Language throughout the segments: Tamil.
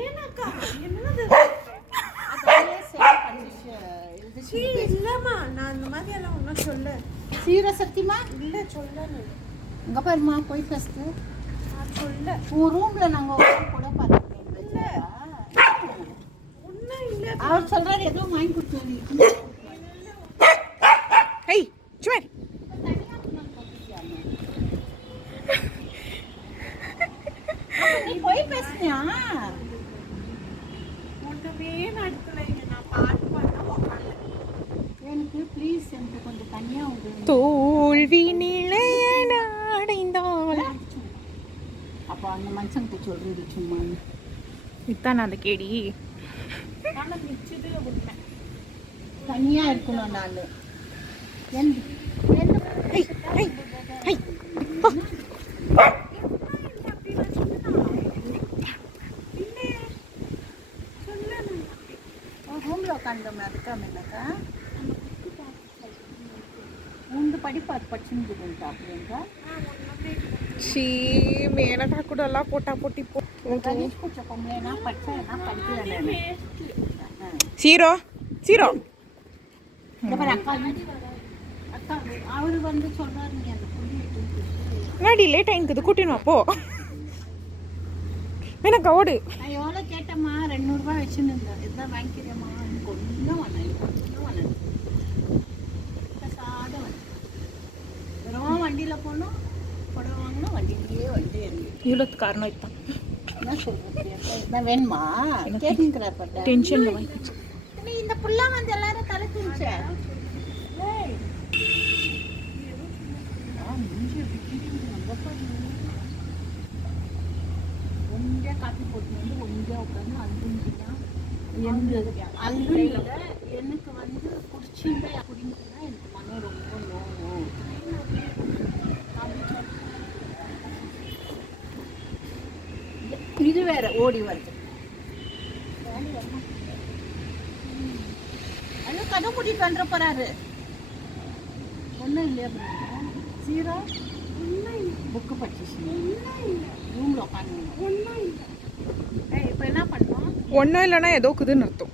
ஏனாக்கா என்னது அதே சேல் பண்ணிச்சு இல்லம்மா நான் அந்த மாதிரி எல்லாம் ஒன்றும் சொல்ல சீர சத்தியமா இல்லை சொல்லணும் இங்கே பாருமா போய் ஃபஸ்ட்டு நான் சொல்ல உன் ரூமில் நாங்கள் கூட பார்த்தோம் இல்லை ஒன்றும் இல்லை அவர் சொல்கிறாரு ஏதோ வாங்கி கொடுத்து ஹேய் சுமர் நீ போய் பேசுனியா ஒன்றுமே நடக்கலைங்க நான் பாட்டு பாட்டா உட்காந்து எனக்கு ப்ளீஸ் எனக்கு கொஞ்சம் தனியாக விடு தோல்வி நிலையடைந்தால் அப்போ அந்த மனுஷன்கிட்ட சொல்கிறது சும்மா இதான் அந்த கேடி ஆனால் மிச்சது உண்மை தனியாக இருக்கணும் நான் ரூமில் உட்காந்தோம் அதுக்காம என்னக்கா உண்டு படிப்பார் படிச்சுருந்துட்டா அப்படின்றா சீ மேனகா கூட எல்லாம் போட்டா போட்டி போ கணேஷ் பூச்ச பொம்பளைனா படிச்சா படிக்கல சீரோ சீரோ இந்த மாதிரி அக்கா அக்கா அவர் வந்து சொல்றாரு நீ அந்த புள்ளி முன்னாடி லேட் ஆகிக்குது கூட்டின்னு போ மேனகா ஓடு நான் எவ்வளோ கேட்டேம்மா 200 ரூபாய் வச்சுருந்தேன் இதுதான் வாங்கிக்கிறேம்மா கொஞ்சம் வேணாம் கொஞ்சம் வேணாம் சாதம் வேணும் வெறும் வண்டியில் போனோம் புடவை வாங்கினா வண்டியிலேயே வண்டி இறங்கி இவ்வளோத்து காரணம் இதுதான் என்ன சொல்றது இதுதான் வேணுமா கேட்குங்கிறார் பட்ட டென்ஷனில் வாங்கி நீ இந்த புள்ளா வந்து எல்லாரும் தலை குளிச்ச ஒன்றியாக காப்பி போட்டு வந்து ஒன்றியாக உட்காந்து அல்புனா அல்புல எனக்கு வந்து குடிச்சிங்க குடிங்கன்னா எனக்கு மனம் ரொம்ப நோவும் இது வேற ஓடி வருது அது கதை கூட்டிட்டு வந்துட போறாரு ஒன்றும் இல்லையா ஜீரோ புக்கு படிச்சு ரூமில் உட்காந்து ஒன்றும் இல்லை இப்போ என்ன பண்ணுவோம் ஒன்றும் இல்லைன்னா ஏதோ குதுன்னு அர்த்தம்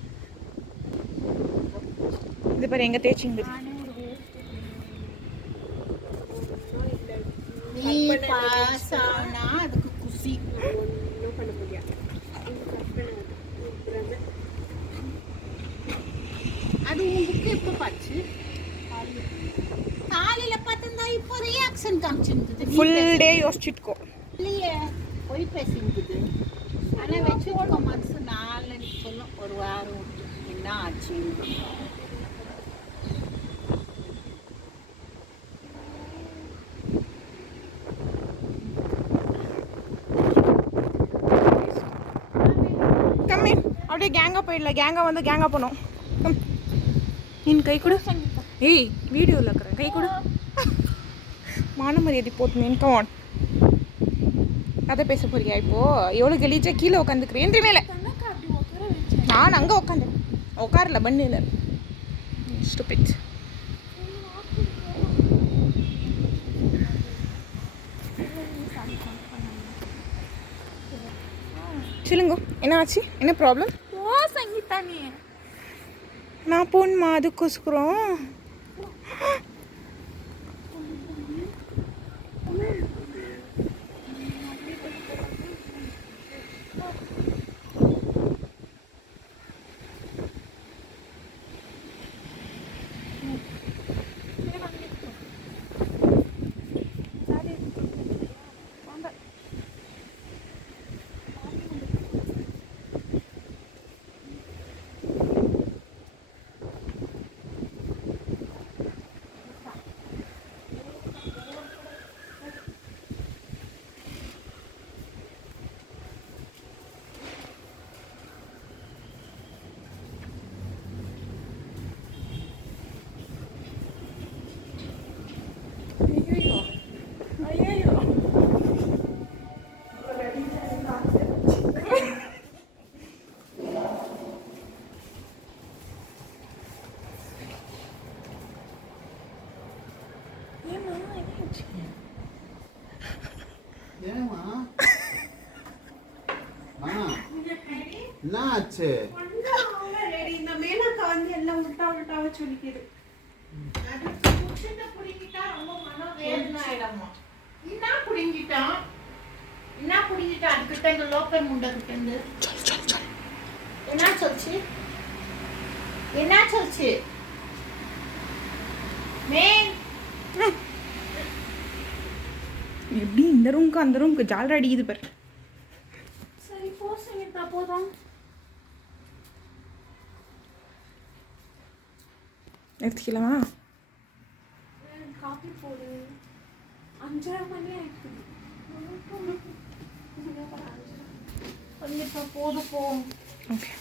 இது பாரு எங்கே தேய்ச்சிங்க நீ பாஸ் ஆனா அதுக்கு குசி ஒன்றும் பண்ண முடியாது அது உன் புக்கு எப்போ பார்த்து காலையில் பார்த்துருந்தா இப்போ ரியாக்ஷன் காமிச்சிருந்தது ஃபுல் டே யோசிச்சுட்டுக்கோ இல்லையே போய் பேசியிருக்குது ஆனால் வச்சுக்கோ மனசு நாளைக்கு சொல்லும் ஒரு வாரம் விட்டு என்ன ஆச்சு கம்மி அப்படியே கேங்காக போயிடல கேங்காக வந்து கேங்காக போனோம் என் கை கொடு ஏய் வீடியோவில் இருக்கிறேன் கை கொடு மான மரியாதை போட்டுனேன் கவான் கதை பேச போறியா இப்போ எவ்வளோ கலீஜா கீழே உட்காந்துக்கிறேன் என்று மேலே நான் அங்கே உட்காந்தேன் உட்காரல பண்ணியில் ஸ்டூபிட் சொல்லுங்க என்ன ஆச்சு என்ன ப்ராப்ளம் ஓ சங்கீதா நீ நான் போகணுமா அதுக்கோசரம் என்ன ஆச்சு? ஒண்ணும் ஆகல ரெடி. இந்த மேனக்கா வந்து எல்லாம் உல்டாவா சொல்லிக்குது. அது புடிச்சிட்டு புடிங்கிட்டா ரொம்ப மனவேதனை ஆயிடுமா. என்ன புடிங்கிட்டான் அதுக்கிட்ட இந்த லோக்கல் முண்டை கிட்ட இருந்து என்ன சொல்ச்சு மேன் எப்படி இந்த ரூமுக்கு அந்த ரூமுக்கு ஜாலரா அடிக்குது பாரு. சரி போ சங்கீதா போதும். எடுத்துக்கலாமா? காபி போடு. 5:30 மணி ஆயிடுச்சு. சங்கீதா போதும் போ. ஓகே.